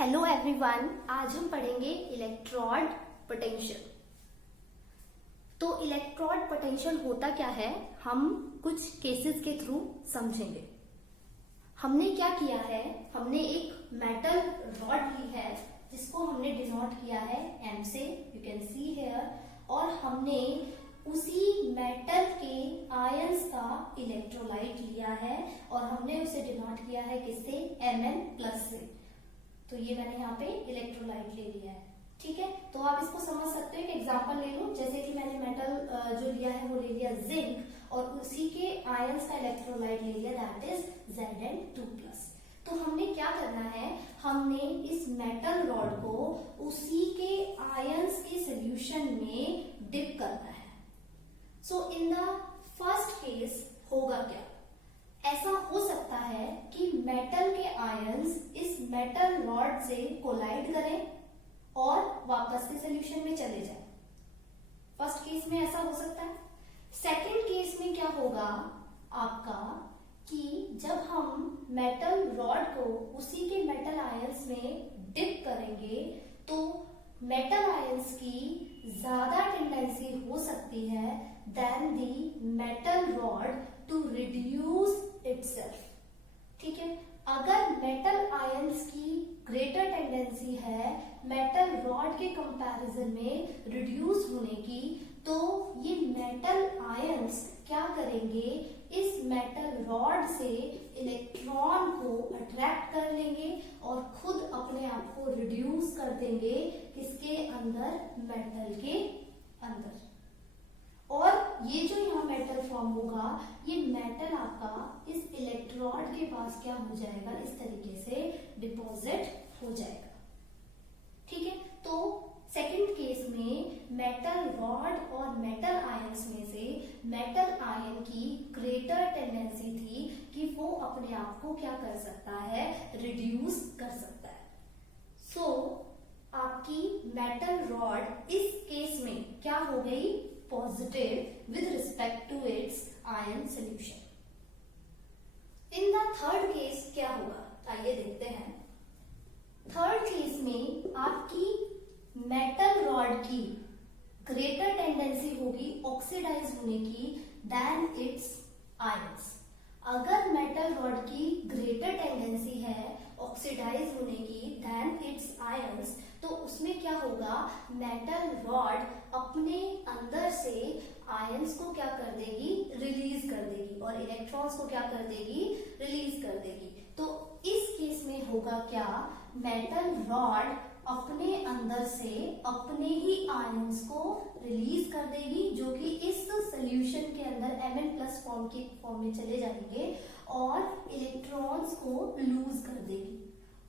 Hello everyone, आज हम पढ़ेंगे इलेक्ट्रोड पोटेंशियल। तो इलेक्ट्रोड पोटेंशियल होता क्या है, हम कुछ केसेस के थ्रू समझेंगे। हमने क्या किया है, हमने एक मेटल रॉड ली है जिसको हमने डिनोट किया है एम से, यू कैन सी हेयर, और हमने उसी मेटल के आयंस का इलेक्ट्रोलाइट लिया है और हमने उसे डिनोट किया है किससे, Mn+ से। तो ये मैंने यहाँ पे इलेक्ट्रोलाइट ले लिया है, ठीक है। तो आप इसको समझ सकते हो, एक एग्जांपल ले लो, जैसे कि मैंने मेटल जो लिया है वो ले लिया जिंक और उसी के आयंस का इलेक्ट्रोलाइट ले लिया, दैट इज Zn2+। तो हमने क्या करना है, हमने इस मेटल रॉड को उसी के आयंस के सोल्यूशन में डिप करना है। सो इन द फर्स्ट केस होगा क्या, ऐसा हो सकता है कि मेटल के आयंस इस मेटल रॉड से कोलाइड करें और वापस से सॉल्यूशन में चले जाएं। फर्स्ट केस में ऐसा हो सकता है। सेकंड केस में क्या होगा आपका, कि जब हम मेटल रॉड को उसी के मेटल आयंस में डिप करेंगे तो मेटल आयंस की ज्यादा टेंडेंसी हो सकती है then the metal rod to reduce itself, ठीक है। अगर मेटल आयंस की ग्रेटर टेंडेंसी है मेटल रॉड के कंपैरिजन में रिड्यूस होने की, तो ये मेटल आयंस क्या करेंगे, इस मेटल रॉड से इलेक्ट्रॉन को अट्रैक्ट कर लेंगे और खुद अपने आप को रिड्यूस कर देंगे किसके अंदर, मेटल के अंदर। और ये जो यहाँ मेटल फॉर्म होगा, ये मेटल आपका इस इलेक्ट्रोड के पास क्या हो जाएगा, इस तरीके से डिपॉजिट हो जाएगा, ठीक है। तो सेकंड केस में मेटल रॉड और मेटल आयंस में से मेटल आयन की ग्रेटर टेंडेंसी थी कि वो अपने आप को क्या कर सकता है, रिड्यूस कर सकता है। सो आपकी मेटल रॉड इस केस में क्या हो गई, positive with respect to its ion solution. In the third case क्या होगा, आइए देखते हैं। थर्ड केस में आपकी मेटल रॉड की ग्रेटर टेंडेंसी होगी ऑक्सीडाइज होने की देन इट्स आयंस। अगर मेटल रॉड की ग्रेटर टेंडेंसी है ऑक्सीडाइज होने की देन इट्स आयंस, तो उसमें क्या होगा, मेटल रॉड अपने अंदर से आयंस को क्या कर देगी, रिलीज कर देगी, और इलेक्ट्रॉन्स को क्या कर देगी, रिलीज कर देगी। तो इस केस में होगा क्या, मेटल रॉड अपने अंदर से अपने ही आयंस को रिलीज कर देगी, जो कि इस सोल्यूशन के अंदर Mn+ फॉर्म में चले जाएंगे और इलेक्ट्रॉन्स को लूज कर देगी।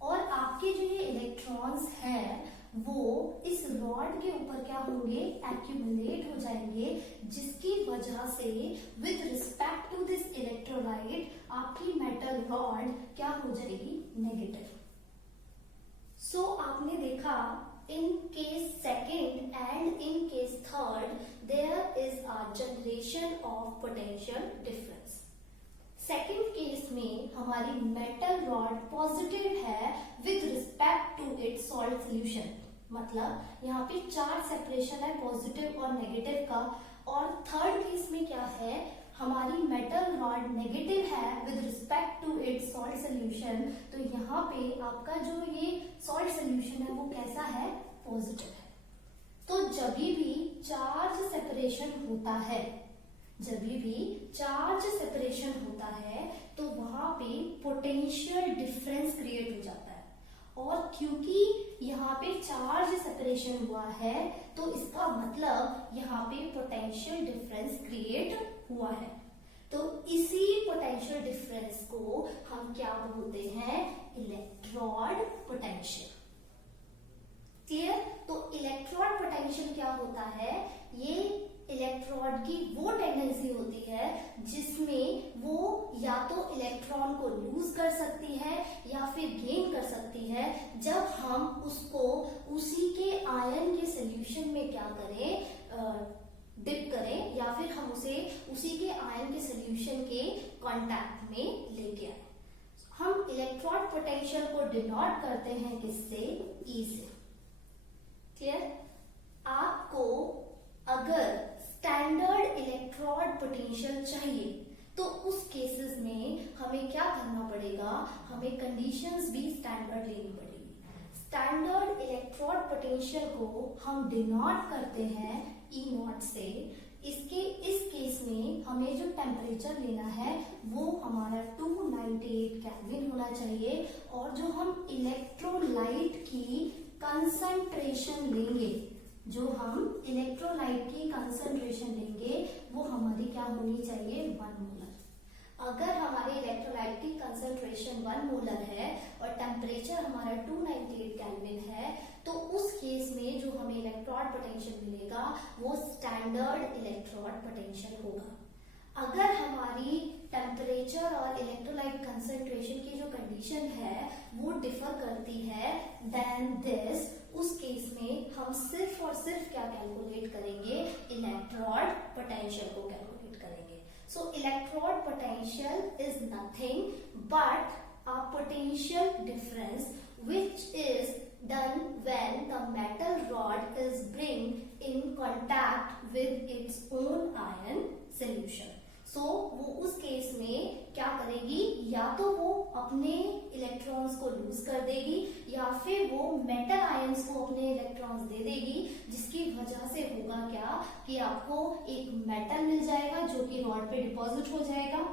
और आपके जो ये इलेक्ट्रॉन्स हैं वो इस रॉड के ऊपर क्या होंगे, एक्यूमुलेट हो जाएंगे, जिसकी वजह से with respect to this electrolyte आपकी मेटल रॉड क्या हो जाएगी, नेगेटिव। सो आपने देखा in case second and in case third there is a generation of potential difference. Second case में हमारी मेटल रॉड पॉजिटिव है with respect to its salt solution, मतलब यहाँ पे चार्ज सेपरेशन है पॉजिटिव और नेगेटिव का। और थर्ड केस में क्या है, हमारी मेटल रॉड नेगेटिव है with respect to its salt solution, तो यहाँ पे आपका जो ये सॉल्ट सोल्यूशन है वो कैसा है, पॉजिटिव है। तो जब भी चार्ज सेपरेशन होता है, जब भी चार्ज सेपरेशन होता है तो वहां पे पोटेंशियल डिफरेंस क्रिएट हो जाता है। और क्योंकि यहाँ पे चार्ज सेपरेशन हुआ है तो इसका मतलब यहाँ पे पोटेंशियल डिफरेंस क्रिएट हुआ है। तो इसी पोटेंशियल डिफरेंस को हम क्या बोलते हैं, इलेक्ट्रोड पोटेंशियल। क्लियर। तो इलेक्ट्रोड पोटेंशियल क्या होता है, ये इलेक्ट्रोड की वो टेंडेंसी होती है जिसमें वो या तो इलेक्ट्रॉन को लूज कर सकती है या फिर गेन कर सकती है, जब हम उसको उसी के आयन के सोल्यूशन में क्या करें, डिप करें, या फिर हम उसे उसी के आयन के सोल्यूशन के कांटेक्ट में लेके आए। हम इलेक्ट्रॉन पोटेंशियल को डिनोट करते हैं किससे? E से। क्लियर? आपको अगर स्टैंडर्ड इलेक्ट्रॉन पोटेंशियल चाहिए तो उस केसेस में हमें क्या करना पड़ेगा? हमें कंडीशंस भी स्टैंडर्ड लेनी पड़ेगी। स्टैंडर्ड इलेक्ट्रॉन पोटेंशियल को हम डिनोट करते हैं E नॉट से। इस केस में हमें जो टेम्परेचर लेना है वो हमारा 298 केल्विन होना चाहिए, और जो हम इलेक्ट्रोलाइट की कंसंट्रेशन लेंगे, वो हमारी क्या होनी चाहिए? 1 मोलर। अगर हमारे इलेक्ट्रोलाइट की कंसंट्रेशन 1 मोलर है और टेम्परेचर हमारा 298 केल्विन है, तो उस केस में जो हमें इलेक्ट्रॉन पोटेंशियल मिलेगा वो स्टैंडर्ड इलेक्ट्रॉन पोटेंशियल होगा। अगर हमारी टेम्परेचर और इलेक्ट्रोलाइट कंसंट्रेशन की जो कंडीशन है वो डिफर करती है देन दिस, उस केस में हम सिर्फ और सिर्फ क्या कैलकुलेट करेंगे? इलेक्ट्रॉन पोटेंशियल को कैलकुलेट करेंगे। So electrode potential is nothing but a potential difference which is done when the metal rod is bring in contact with its own ion solution. So वो उस केस में क्या करेगी? या तो वो अपने इलेक्ट्रॉन्स को लूज कर देगी या फिर वो मेटल आयंस को अपने इलेक्ट्रॉन्स दे देगी, जिसकी वजह से होगा क्या कि आपको एक मेटल मिल जाएगा जो कि रॉड पे डिपॉजिट हो जाएगा।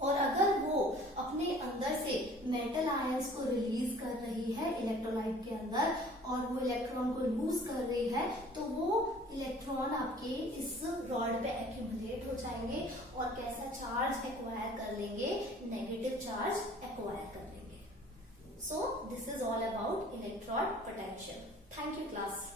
और अगर वो अपने अंदर से मेटल आयंस को रिलीज कर रही है इलेक्ट्रोलाइट के अंदर और वो इलेक्ट्रॉन को लूज कर रही है, तो वो इलेक्ट्रॉन आपके इस रॉड पे एक्यूमुलेट हो जाएंगे और कैसा चार्ज एक्वायर कर लेंगे? नेगेटिव चार्ज एक्वायर कर लेंगे। So this is all about electron potential. Thank you class.